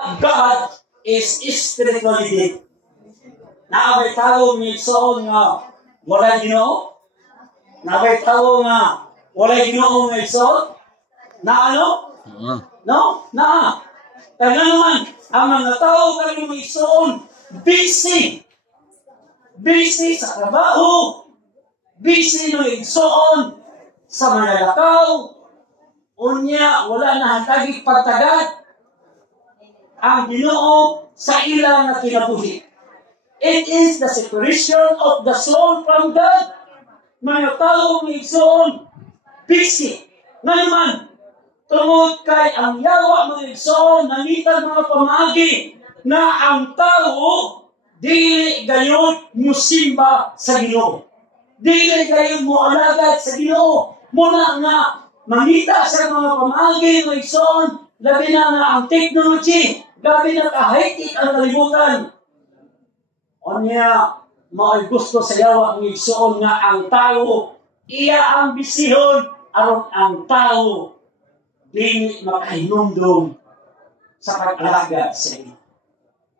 God is spiritually dead. Naabay tao may soon nga wala Ginoo? Naabay tao nga wala Ginoo may soon? Na ano? No? Na. Kaya naman, ang mga tao kayo may soon, busy. Busy sa trabaho. Busy no igsoon sa mga lakaw. Unya, wala na hantagig pagtagad ang Ginoo sa ilang na kinabuhi. It is the separation of the soul from God. Mga tao may igsoon, busy. Ngayon, tungod kay ang yawa mga igsoon, nanitag mga pamagi na ang tao dili gayon musimba sa Ginoo. Dili gayon mo alagad sa Ginoo. Muna nga, mangita sa mga pamagi mga igsoon, labi na nga ang technology, labi na kahit ang kalibutan. O niya, mao'y gusto sa yawa ng igsoon nga ang tao, iya ang bisihon, aron ang tao, dili makahinumdum sa pag-alaga sa iyo.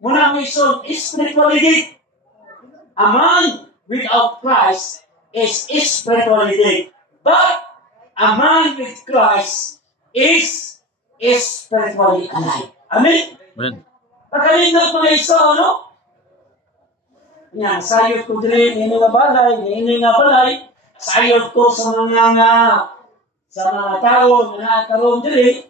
Muna ang igsoon, spirituality. A man without Christ is spiritually dead. But a man with Christ is spiritually alive. Amen? Amen. Pagkalindot mga igsoon, no? Yan, sayot ko din, ini nga balay, sayot ko sa mga tao na nakaroon din,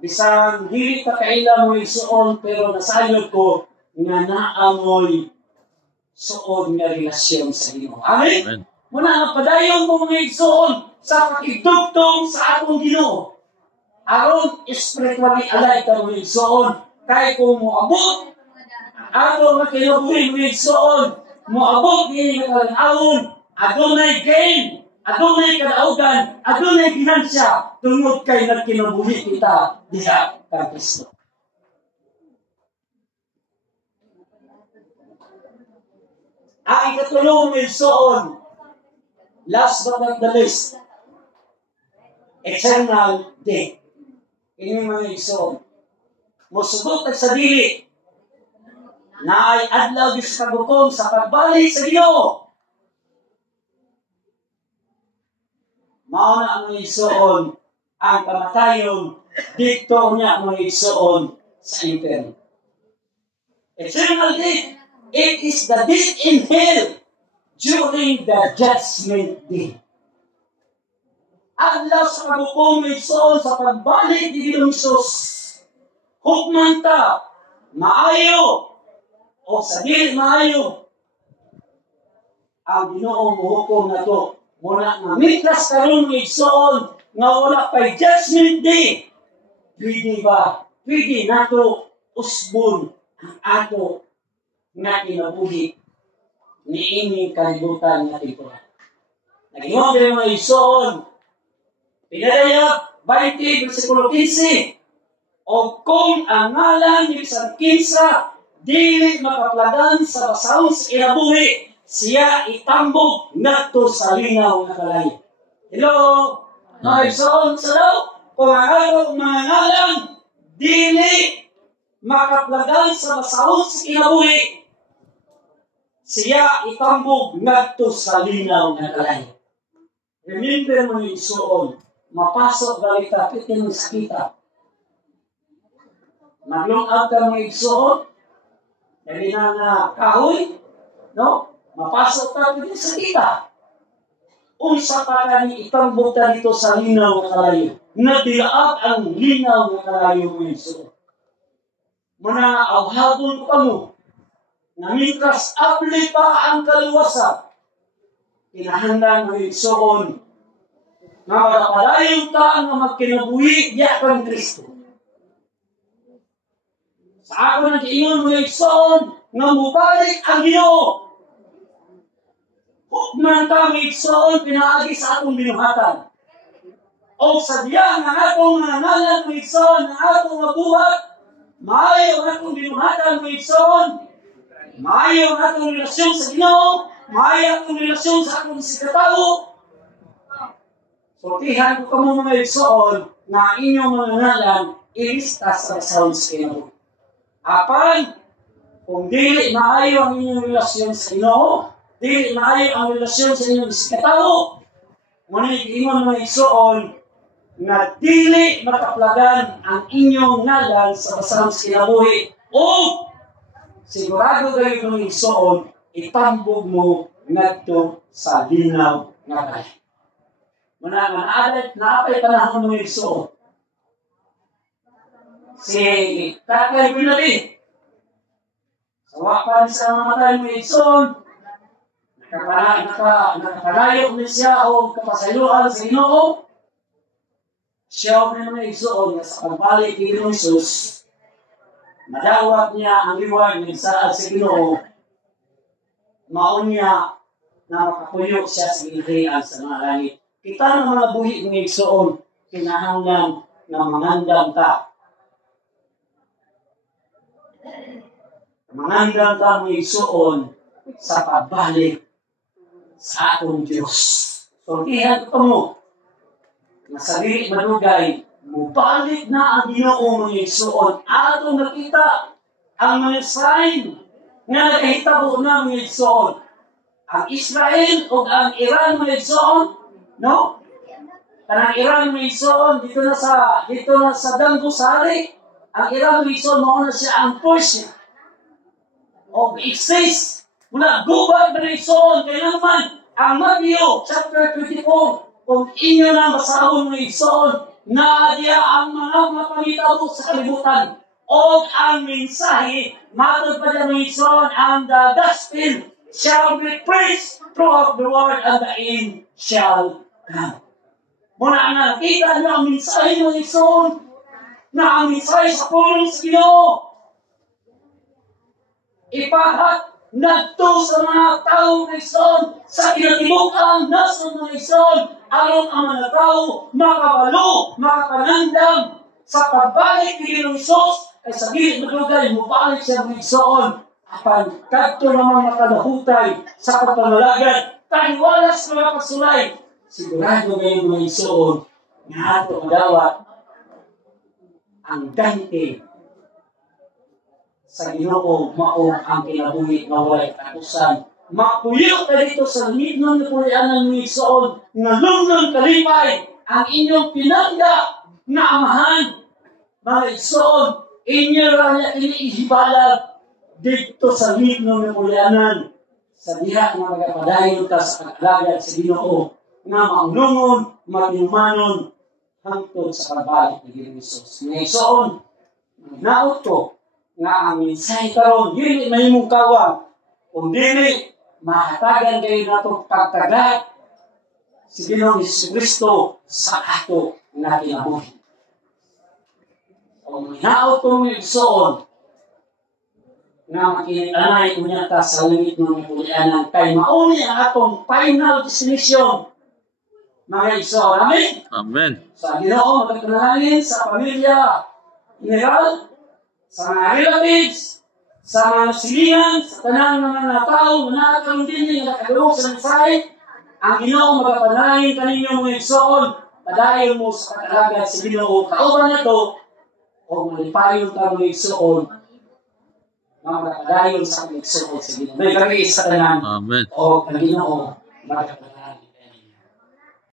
bisang dili ka kaila mo igsoon, pero nasayot ko nga naamoy suod nga relasyon sa Ginoo. Amen? Amen. Muna nga padayon mo mga igsoon sa pakigdugtong sa atong Ginoo. Aron spiritually alive ka mga igsoon, kay kung moabot ato nga kinabuhi mga igsoon, moabot ini nga kalanawon, adunay gain, adunay kadaugan, adunay finansya, tungod kay nagkinabuhi kita diha kay Kristo. Ang ikatulong mga igsoon, last but not the least, eternal death. Ini mga igsoon, musugot sa dili, na ay adlaw di sa kagukom sa pagbalik sa Ginoo. Mao na ang igsoon ang kamatayon dito niya mga igsoon sa impyerno. Eternal death, it is the death in hell during the judgment day. Adlaw sa kagukom mga igsoon sa pagbalik di Ginoong Hesus. Hukman ta, maayo, o sa dili maayo, ang Ginoong muhukom na to, muna nga mitras karon ng igsoon, nga wala pa'y judgment day, pwede ba, pwede nato usbon ang ato nga kinabuhi ni ining kalibutan nga temporal. Nag-iwan kayo mga igsoon, pinadayag 20, versikulo 15, o kung ang ngalan ni San Kinsa dili makaplagan sa basahon sa kinabuhi, siya itambog ngadto sa linaw nga kalayo. Hello? Mga igsoon sa daw, kung ang atong mga ngalan dili makaplagan sa basahon sa kinabuhi, siya itambog ngadto sa linaw nga kalayo. Remember mga igsoon, mapasok galita pitin ng sakita. Maglungag ka mga igsoon, dali na kahoy, no? Mapasok ka dito sa kita. Unsa pa kani itambog ka dito sa linaw nga kalayo. Nadilaag ang linaw nga kalayo mo igsoon. Muna awhabon ka mo, na mitras abli pa ang kaluwasan. Kinahanglan mo igsoon, nga magapadayon ka nga magkinabuhi diya kang Kristo. Sa ako nang kiingon mo igsoon, nga mubalik ang Ginoo. Hukman ka mo igsoon, pinaagi sa atong binuhatan. O sa diya nga atong mga ngalan mo igsoon, nga atong mabuhat, maayo ang atong binuhatan mo igsoon, maayo ang atong relasyon sa Ginoo, maayo atong relasyon sa atong sikatawo. Sortihan ko kamo mga igsoon, na inyong mga ngalan, ilista sa basahon sa kinabuhi. Apan, kung dili maayo ang inyong relasyon sa Ginoo, dili maayo ang relasyon sa inyong katao, ngunit ingon mga igsoon na dili makaplagan ang inyong ngalan sa basahang kinabuhi o sigurado kayo ng igsoon itambog mo ngadto sa linaw nga kay. Muna nga naapay panahon ng igsoon. Si Tatay Binabi, sa wapan sa mamatay ng igsoon, nakakalayo ni siya o kapasayloan sa Ginoo. Siya ang mga igsoon na sa pagbalik ni Jesus, madawat niya ang liwag ng saad sa Ginoo, maon niya na makapuyo siya sa ginharian sa mga langit. Kita ng mga buhi ng igsoon, kinahanglan na mangandam ta. Mangandam ta ng igsoon sa pagbalik sa atong Diyos. So, iyan ito mo, nasarili manugay, mubalik na ang Ginoo mga igsoon. Atong nakita ang mga sign nga nakahitabo na mga igsoon. Ang Israel o ang Iran mga igsoon, no? Kanang Iran mga igsoon, dito na sa Danggusari, ang Iran mga igsoon, mauna siya ang Persia. O exist, mula gubad mga igsoon, kaya naman, ang Matthew chapter 24, kung inyo na basahon ng igsoon, na diya ang mga pangitabo sa kalibutan, o ang mensahe, matod pa dyan ng igsoon, and the gospel shall be preached throughout the world, and the end shall come. Muna nakita nyo ang mensahe ng igsoon, na ang mensahe sa pulong sa Ginoo, ipahat nagto sa mga tao ng igsoon, sa kinatibukang nasod ng igsoon, aron ang mga tao makabalo, makapanandam sa pagbalik ng Isos, ay sa gilid ng lugar, mubalik siya ng igsoon, apan kadto naman makadahutay sa pagpamalagan, taniwala sa mga pasulay, sigurado ngayon ng igsoon, nga ato madawat ang dante sa Ginoo mao ang kinabuhi nga walay katapusan. Mapuyo ka dito sa limidnon ni Pulianan ng igsoon nga lumnon kalipay ang inyong pinangga na amahan. Mga igsoon, inyo ranya iniihibalag dito sa limidnon ni Pulianan sa diha nga magapadayon ka sa pag-alagad sa Ginoo nga maunlungon, matinumanon hangtod sa pagbalik ni Jesus. Mga igsoon, naot ko nga ang mensahe karon dili mahimong kawang kung dili mahatagan kayo nato pagtagad si Ginoong Jesucristo sa ato nga kinabuhi. Kung hinaot kong igsoon nga makianay unya ta sa limit ng Pulianan kay mauni ang atong final destination. Mga igsoon, amen? Amen. Sa Ginoo magkakanalangin sa pamilya general, sa mga relatives, sa mga silingan, sa tanang mga tao, mga kalundin na nakagulong sa mensahe, ang Ginoo magapanalangin kaninyong mga igsoon, padayon mo sa pag-alagad sa Ginoo. Kauban na ito, o malipayon ka mga igsoon, mga padayon sa mga igsoon sa Ginoo. May kami sa tanang, Amen. o ang Ginoo magapanalangin.